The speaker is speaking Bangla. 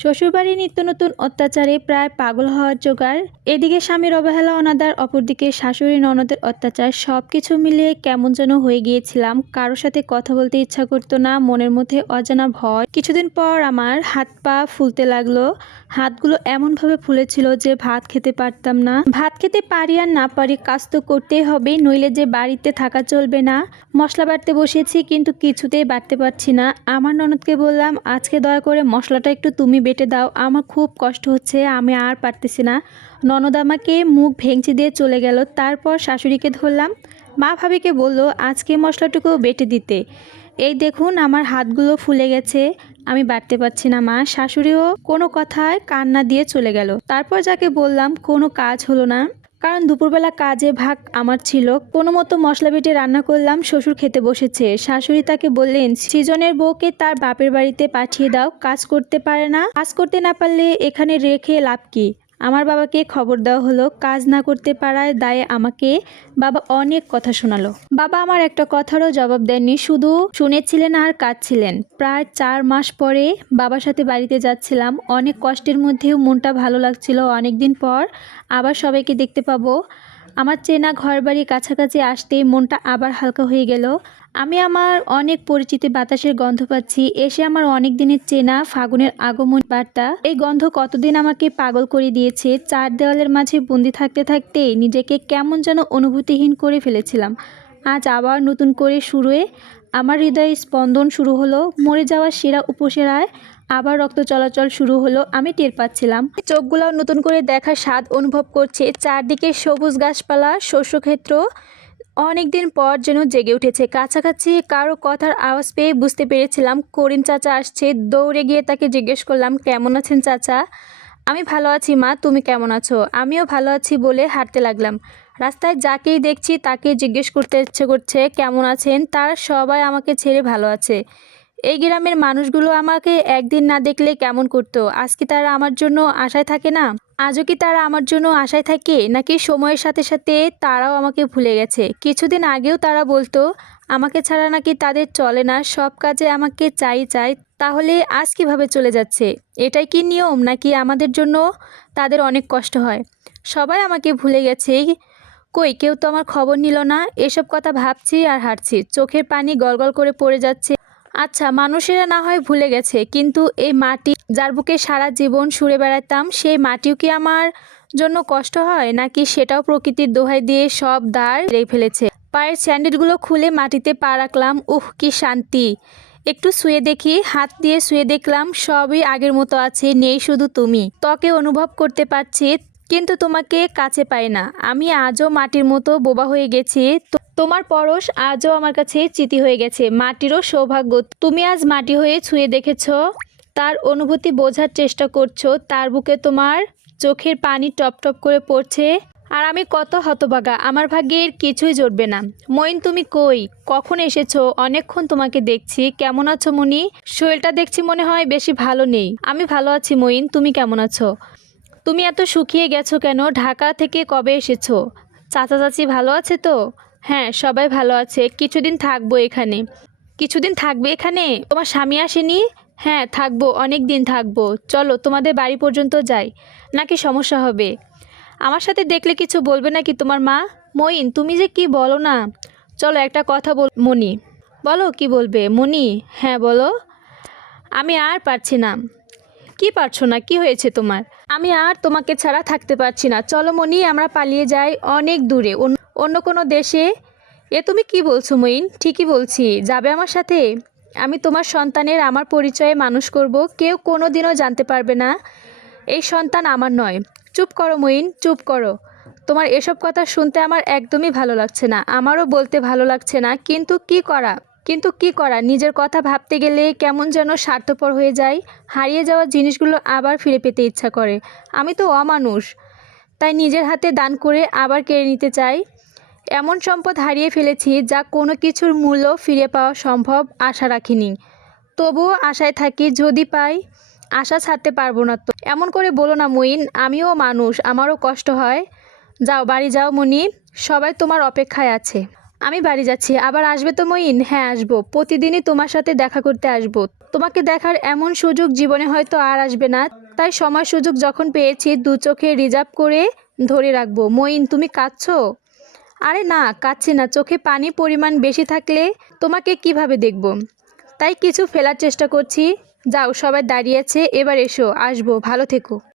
শ্বশুরবাড়ির নিত্য নতুন অত্যাচারে প্রায় পাগল হওয়ার জোগাড়। এদিকে স্বামীর অবহেলা অনাদার, অপরদিকে শাশুড়ি ননদের অত্যাচার, সবকিছু মিলিয়ে কেমন যেন হয়ে গিয়েছিলাম। কারোর সাথে কথা বলতে ইচ্ছা করতো না, মনের মধ্যে অজানা ভয়। কিছুদিন পর আমার হাত পা ফুলতে লাগলো। হাতগুলো এমনভাবে ফুলেছিল যে ভাত খেতে পারতাম না। ভাত খেতে পারি আর না পারি, কাজ তো করতেই হবে, নইলে যে বাড়িতে থাকা চলবে না। মশলা বাটতে বসিয়েছি, কিন্তু কিছুতেই বাটতে পারছি না। আমার ননদকে বললাম, আজকে দয়া করে মশলাটা একটু তুমি বেটে দাও, আমার খুব কষ্ট হচ্ছে, আমি আর পারতেছি না। ননদ আমাকে মুখ ভেঙচি দিয়ে চলে গেল। তারপর শাশুড়িকে ধরলাম, মা ভাবিকে বলল আজকে মশলাটুকু বেটে দিতে। এই দেখুন আমার হাতগুলো ফুলে গেছে, আমি বাটতে পারছি না মা। শাশুড়িও কোনো কথায় কান্না দিয়ে চলে গেল। তারপর যাকে বললাম কোনো কাজ হলো না, কারণ দুপুরবেলা কাজে ভাগ আমার ছিল। কোনো মতো মশলা বেটে রান্না করলাম, শ্বশুর খেতে বসেছে। শাশুড়ি তাকে বললেন, সৃজনের বউকে তার বাপের বাড়িতে পাঠিয়ে দাও, কাজ করতে পারে না, কাজ করতে না পারলে এখানে রেখে লাভ কি। আমার বাবাকে খবর দেওয়া হলো, কাজ না করতে পারায় দায়ে আমাকে বাবা অনেক কথা শোনালো। বাবা আমার একটা কথারও জবাব দেননি, শুধু শুনেছিলেন আর কাঁদছিলেন। প্রায় 4 মাস পরে বাবার সাথে বাড়িতে যাচ্ছিলাম, অনেক কষ্টের মধ্যেও মনটা ভালো লাগছিল। অনেকদিন পর আবার সবাইকে দেখতে পাবো। আমার চেনা ঘরবাড়ি কাছাকাছি আসতেই মনটা আবার হালকা হয়ে গেল। আমি আমার অনেক পরিচিত বাতাসের গন্ধ পাচ্ছি, এসে আমার অনেক দিনের চেনা ফাগুনের আগমন বার্তা। এই গন্ধ কতদিন আমাকে পাগল করে দিয়েছে। 4 দেওয়ালের মাঝে বন্দি থাকতে থাকতে নিজেকে কেমন যেন অনুভূতিহীন করে ফেলেছিলাম। আজ আবার নতুন করে আমার হৃদয়ে স্পন্দন শুরু হলো। মরে যাওয়া সেরা উপসেরায় আবার রক্ত চলাচল শুরু হলো, আমি টের পাচ্ছিলাম। চোখগুলো নতুন করে দেখার স্বাদ অনুভব করছে। চারদিকে সবুজ গাছপালা, শস্যক্ষেত্র অনেক দিন পর যেন জেগে উঠেছে। কাছাকাছি কারো কথার আওয়াজ পেয়ে বুঝতে পেরেছিলাম করিম চাচা আসছে। দৌড়ে গিয়ে তাকে জিজ্ঞেস করলাম, কেমন আছেন চাচা? আমি ভালো আছি মা, তুমি কেমন আছো? আমিও ভালো আছি বলে হাঁটতে লাগলাম। রাস্তায় যাকেই দেখছি তাকে জিজ্ঞেস করতে ইচ্ছে করছে কেমন আছেন। তারা সবাই আমাকে ছেড়ে ভালো আছে। এই গ্রামের মানুষগুলো আমাকে একদিন না দেখলে কেমন করতো, আজ কি তারা আমার জন্য আশায় থাকে না? আজও কি তারা আমার জন্য আশায় থাকে, নাকি সময়ের সাথে সাথে তারাও আমাকে ভুলে গেছে? কিছুদিন আগেও তারা বলতো আমাকে ছাড়া নাকি তাদের চলে না, সব কাজে আমাকে চাই চাই। তাহলে আজ কিভাবে চলে যাচ্ছে? এটাই কি নিয়ম, নাকি আমাদের জন্য তাদের অনেক কষ্ট হয়? সবাই আমাকে ভুলে গেছে, কই কেউ তো আমার খবর নিল না। এসব কথা ভাবছি আর হাঁটছি, চোখের পানি গলগল করে পড়ে যাচ্ছে। আচ্ছা, মানুষেরা না হয় ভুলে গেছে, কিন্তু এই মাটি যার বুকে সারা জীবন সুরে বেড়াতাম, সেই মাটিও কি আমার জন্য কষ্ট হয়, নাকি সেটাও প্রকৃতির দোহাই দিয়ে সব দাঁড় রেখে ফেলেছে? পায়ের স্যান্ডেলগুলো খুলে মাটিতে পা রাখলাম, উহ কি শান্তি। একটু শুয়ে দেখি, হাত দিয়ে শুয়ে দেখলাম সবই আগের মতো আছে, নেই শুধু তুমি। ত্বকে অনুভব করতে পারছি, কিন্তু তোমাকে কাছে পাই না। আমি আজও মাটির মতো বোবা হয়ে গেছি, তোমার পরশ আজও আমার কাছে চিতি হয়ে গেছে। মাটিরও সৌভাগ্য, তুমি আজ মাটি হয়ে ছুঁয়ে দেখেছ, তার অনুভূতি বোঝার চেষ্টা করছো। তার বুকে তোমার চোখের পানি টপ টপ করে পড়ছে, আর আমি কত হতভাগা, আমার ভাগ্যের কিছুই জুটবে না। মইন তুমি কই, কখন এসেছো? অনেকক্ষণ তোমাকে দেখছি। কেমন আছো মনি? শরীরটা দেখছি মনে হয় বেশি ভালো নেই। আমি ভালো আছি মইন, তুমি কেমন আছো? তুমি এত শুকিয়ে গেছো কেন? ঢাকা থেকে কবে এসেছো? চাচা চাচি ভালো আছে তো? হ্যাঁ, সবাই ভালো আছে। কিছুদিন থাকবো এখানে। কিছুদিন থাকবে এখানে? তোমার স্বামী আসেনি? হ্যাঁ থাকবো, অনেক দিন থাকবো। চলো তোমাদের বাড়ি পর্যন্ত যাই, নাকি সমস্যা হবে? আমার সাথে দেখলে কিছু বলবে নাকি তোমার মা? মইন তুমি যে কি বলো না। চলো একটা কথা বল মনি। বলো কি বলবে মনি? হ্যাঁ বলো। আমি আর পারছি না। কি পারছো না, কি হয়েছে তোমার? আমি আর তোমাকে ছাড়া থাকতে পারছি না। চলো মনি, আমরা পালিয়ে যাই অনেক দূরে, অন্য কোনো দেশে। এ তুমি কি বলছো মইন? ঠিকই বলছি, যাবে আমার সাথে? আমি তোমার সন্তানের আমার পরিচয়ে মানুষ করব, কেউ কোনো দিনও জানতে পারবে না এই সন্তান আমার নয়। চুপ করো মইন, চুপ করো। তোমার এসব কথা শুনতে আমার একদমই ভালো লাগছে না, আমারও বলতে ভালো লাগছে না, কিন্তু কি করা, নিজের কথা ভাবতে গেলে কেমন যেন স্বার্থপর হয়ে যায়। হারিয়ে যাওয়া জিনিসগুলো আবার ফিরে পেতে ইচ্ছা করে। আমি তো অমানুষ, তাই নিজের হাতে দান করে আবার কেড়ে নিতে চাই। এমন সম্পদ হারিয়ে ফেলেছি যা কোনো কিছুর মূল্য ফিরে পাওয়া সম্ভব আশা রাখিনি। তবুও আশায় থাকি, যদি পাই। আশা ছাড়তে পারবো না তো। এমন করে বলো না মইন, আমিও মানুষ, আমারও কষ্ট হয়। যাও বাড়ি যাও মনি, সবাই তোমার অপেক্ষায় আছে। আমি বাড়ি যাচ্ছি, আবার আসবে তো মইন? হ্যাঁ আসবো, প্রতিদিনই তোমার সাথে দেখা করতে আসবো। তোমাকে দেখার এমন সুযোগ জীবনে হয়তো আর আসবে না, তাই সময় সুযোগ যখন পেয়েছি দু চোখে রিজার্ভ করে ধরে রাখবো। মঈন, তুমি কাঁদছো? আরে না, কাঁদছি না, চোখে পানি পরিমাণ বেশি থাকলে তোমাকে কিভাবে দেখব, তাই কিছু ফেলার চেষ্টা করছি। যাও, সবাই দাঁড়িয়েছে, এবার এসো, আসবো, ভালো থেকো।